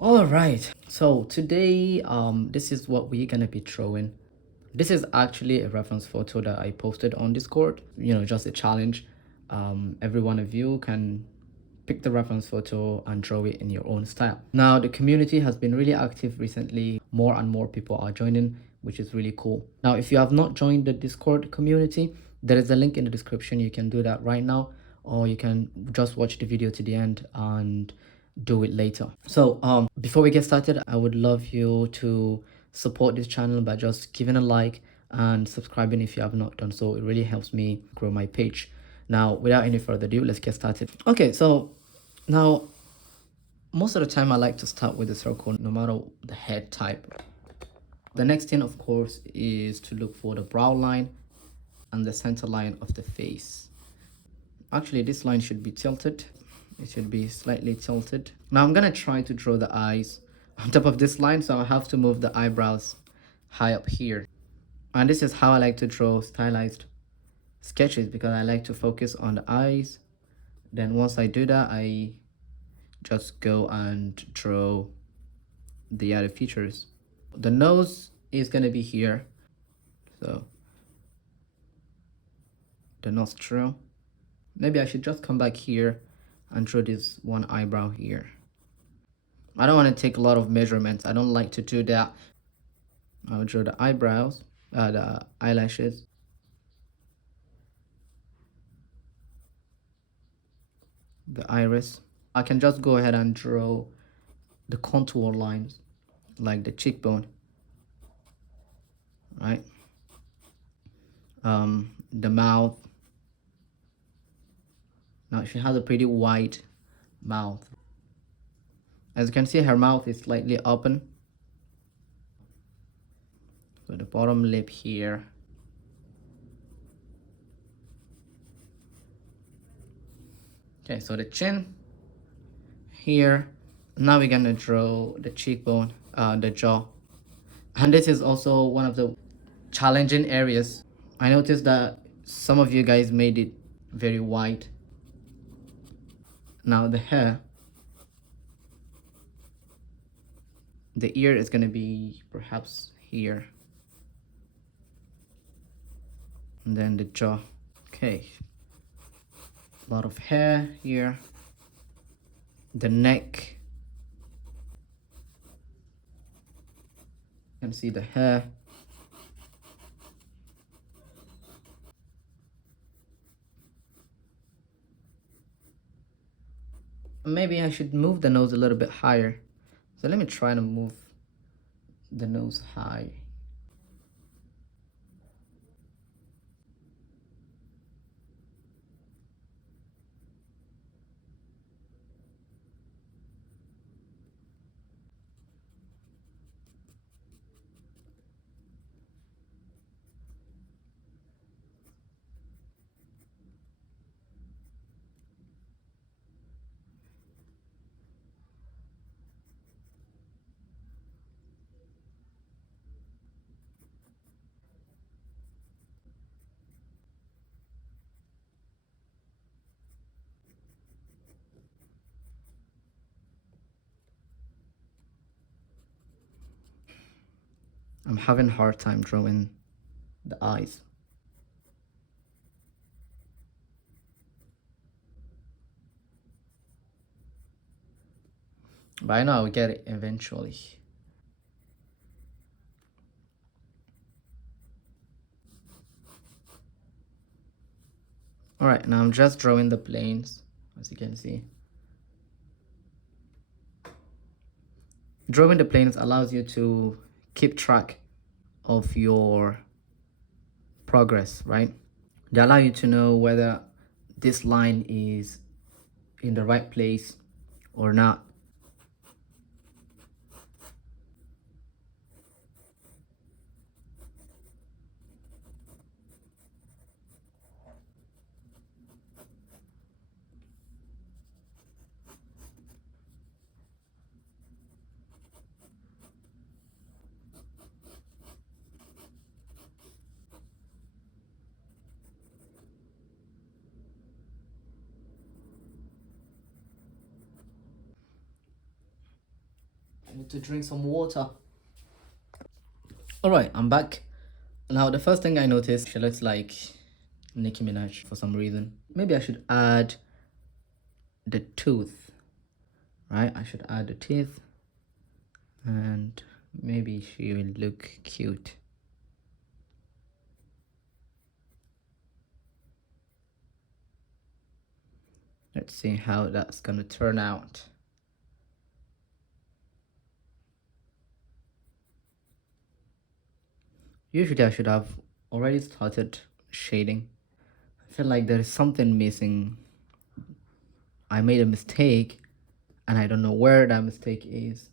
All right. So today, this is what we're gonna be drawing. This is actually a reference photo that I posted on Discord. Just a challenge. Every one of you can pick the reference photo and draw it in your own style. Now, the community has been really active recently. More and more people are joining, which is really cool. Now, if you have not joined the Discord community, there is a link in the description. You can do that right now, or you can just watch the video to the end and do it later. So before we get started, I would love you to support this channel by just giving a like and subscribing if you have not done so. It really helps me grow my page. Now, without any further ado, let's get started. Okay, so now most of the time I like to start with the circle no matter the head type. The next thing, of course, is to look for the brow line and the center line of the face. Actually, this line should be tilted. It should be slightly tilted. Now I'm gonna try to draw the eyes on top of this line, so I have to move the eyebrows high up here. And this is how I like to draw stylized sketches, because I like to focus on the eyes. Then once I do that, I just go and draw the other features. The nose is gonna be here, so the nostril. Maybe I should just come back here and draw this one eyebrow here. I don't want to take a lot of measurements. I don't like to do that. I'll draw the eyebrows, the eyelashes. The iris. I can just go ahead and draw the contour lines, like the cheekbone, right? The mouth. Now she has a pretty wide mouth. As you can see, her mouth is slightly open. So the bottom lip here. Okay, so the chin here. Now we're gonna draw the cheekbone, the jaw. And this is also one of the challenging areas. I noticed that some of you guys made it very white. Now the hair. The ear is gonna be perhaps here. And then the jaw. Okay. A lot of hair here. The neck. You can see the hair. Maybe I should move the nose a little bit higher. So let me try to move the nose high. I'm having a hard time drawing the eyes. But I know I'll get it eventually. Alright, now I'm just drawing the planes, as you can see. Drawing the planes allows you to keep track of your progress, right? They allow you to know whether this line is in the right place or not. need to drink some water. All right, I'm back. Now, the first thing I noticed, she looks like Nicki Minaj for some reason. Maybe I should add the tooth, right? I should add the teeth, and maybe she will look cute. Let's see how that's gonna turn out. Usually I should have already started shading. I feel like there is something missing. I made a mistake and I don't know where that mistake is.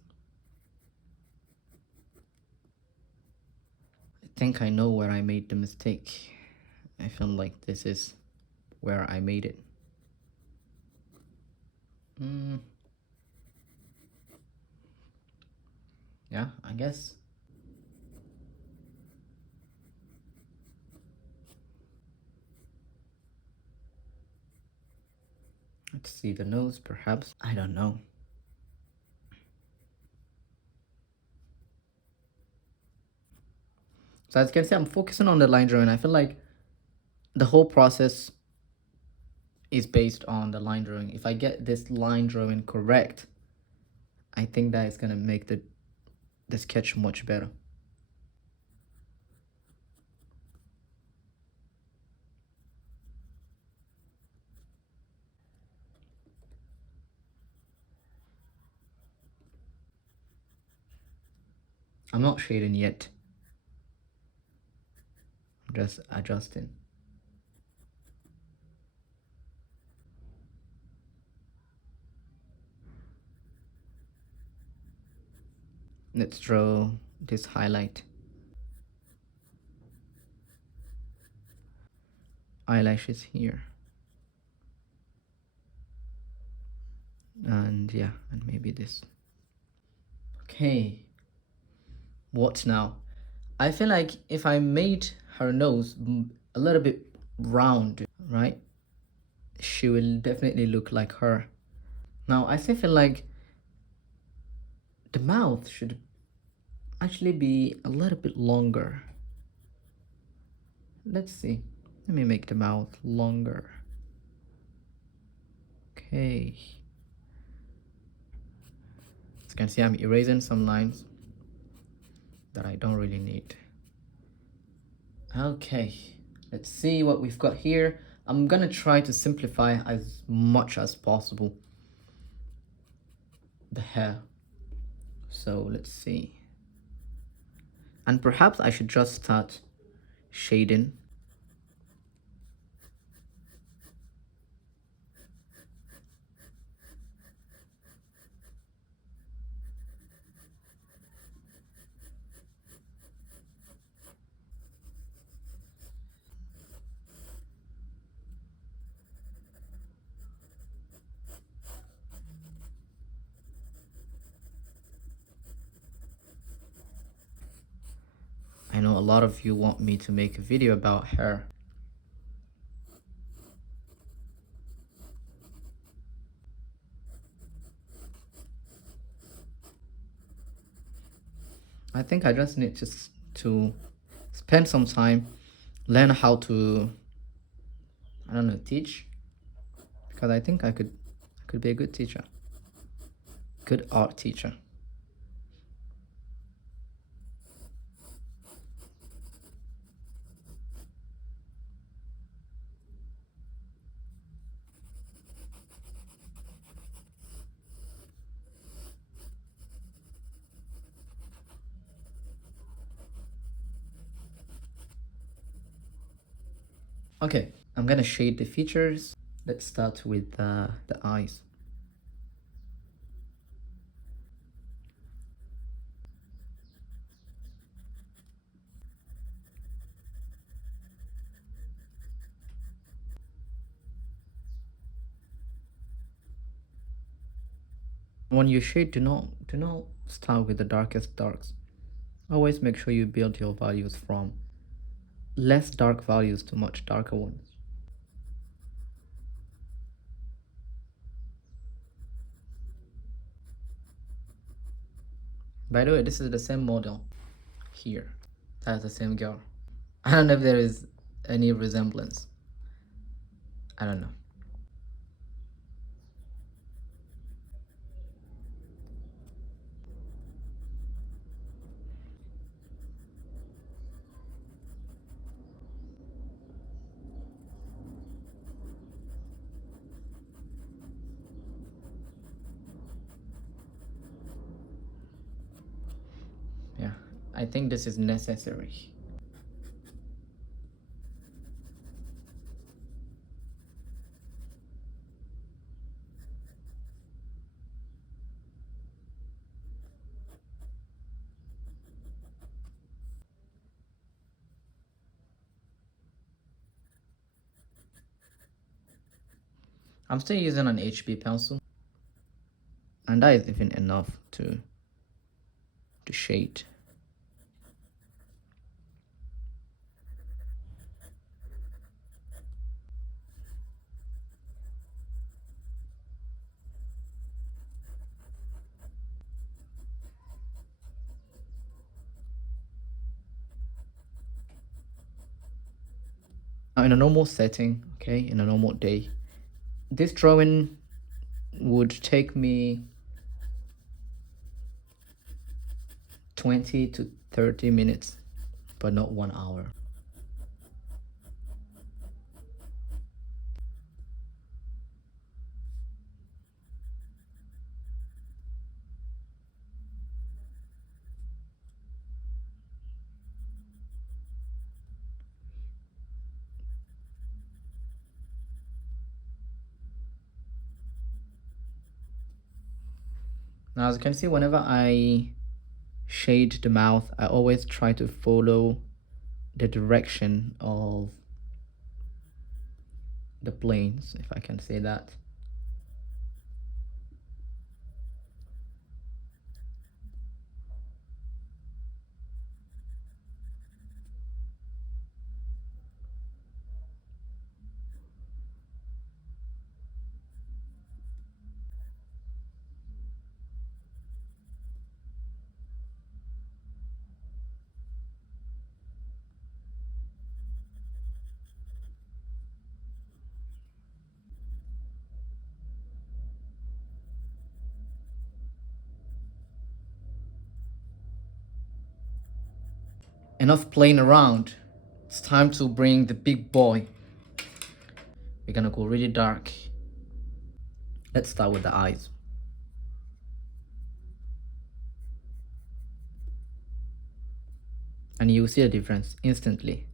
I think I know where I made the mistake. I feel like this is where I made it. Yeah, I guess. Let's see the nose, perhaps. I don't know. So as you can see, I'm focusing on the line drawing. I feel like the whole process is based on the line drawing. If I get this line drawing correct, I think that is gonna make the sketch much better. I'm not shading yet. I'm just adjusting. Let's draw this highlight. Eyelashes here. And yeah, and maybe this. Okay. What now? I feel like if I made her nose a little bit round, right? She will definitely look like her. Now, I still feel like the mouth should actually be a little bit longer. Let's see. Let me make the mouth longer. Okay. As you can see, I'm erasing some lines that I don't really need. Okay, let's see what we've got here. I'm gonna try to simplify as much as possible the hair. So let's see. And perhaps I should just start shading. I know a lot of you want me to make a video about hair. I think I just need to spend some time, learn how to, I don't know, teach. Because I think I could be a good teacher. Good art teacher. Okay, I'm gonna shade the features. Let's start with the eyes. When you shade, do not start with the darkest darks. Always make sure you build your values from less dark values to much darker ones. By the way, this is the same model here. That's the same girl. I don't know if there is any resemblance. I don't know. Yeah, I think this is necessary. I'm still using an HB pencil, and that is even enough to shade. Now, in a normal setting, okay, in a normal day, this drawing would take me 20 to 30 minutes, but not 1 hour. Now, as you can see, whenever I shade the mouth, I always try to follow the direction of the planes, if I can say that. Enough playing around. It's time to bring the big boy. We're gonna go really dark. Let's start with the eyes. And you'll see a difference instantly.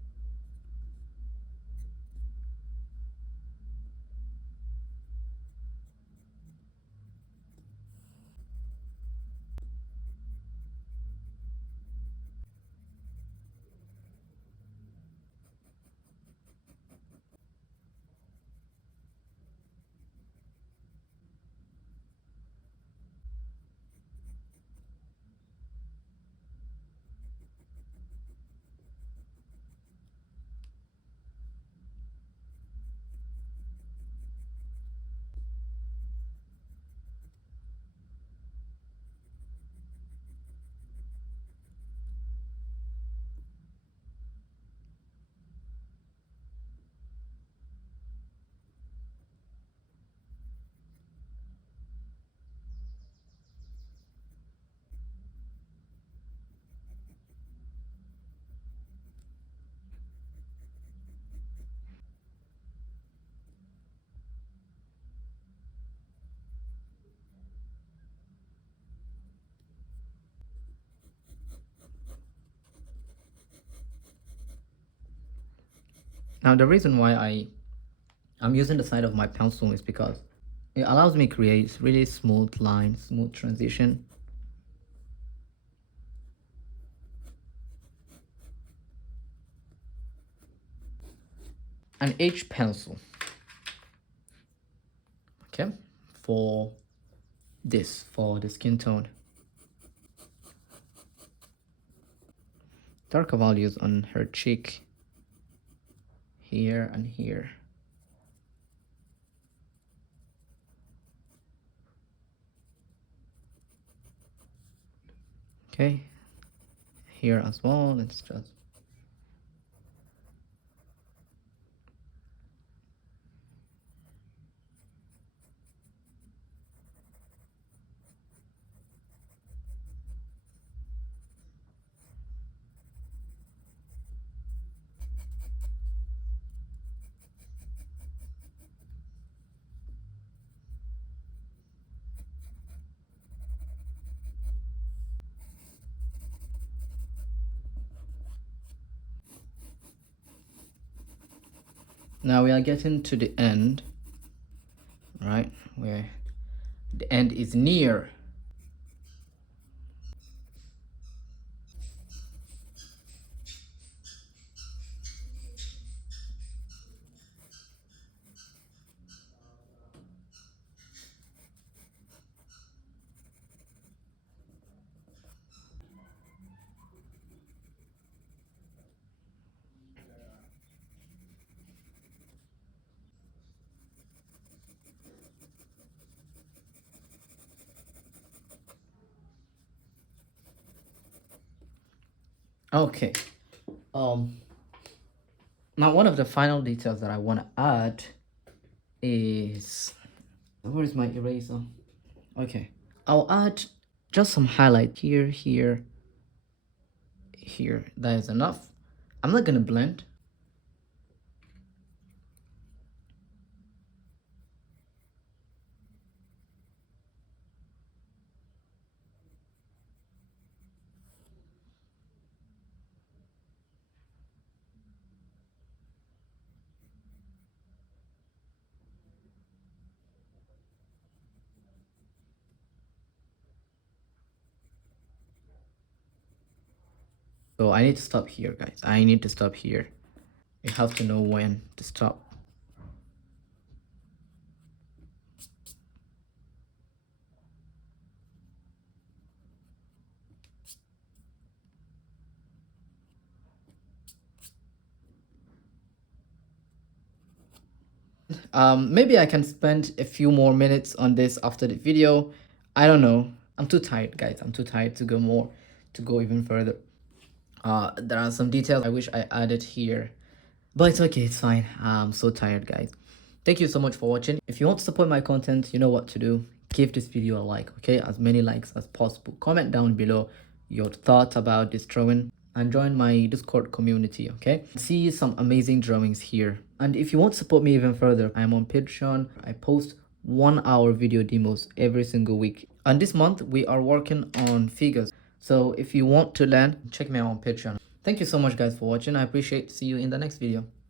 Now, the reason why I'm using the side of my pencil is because it allows me to create really smooth lines, smooth transition. An H pencil, okay, for the skin tone. Darker values on her cheek, here and here. Okay, here as well, let's just now we are getting to the end, right? Where the end is near. Okay. Now one of the final details that I want to add is, where is my eraser? Okay, I'll add just some highlight here, here, here. That is enough. I'm not gonna blend. So I need to stop here, guys. I need to stop here. You have to know when to stop. Maybe I can spend a few more minutes on this after the video. I don't know. I'm too tired, guys. I'm too tired to go even further. There are some details I wish I added here, but it's okay, it's fine. I'm so tired, guys. Thank you so much for watching. If you want to support my content, you know what to do. Give this video a like, okay? As many likes as possible. Comment down below your thoughts about this drawing and join my Discord community, okay? See some amazing drawings here. And if you want to support me even further, I'm on Patreon. I post 1-hour video demos every single week. And this month, we are working on figures. So if you want to learn, check me out on Patreon. Thank you so much, guys, for watching. I appreciate. See you in the next video.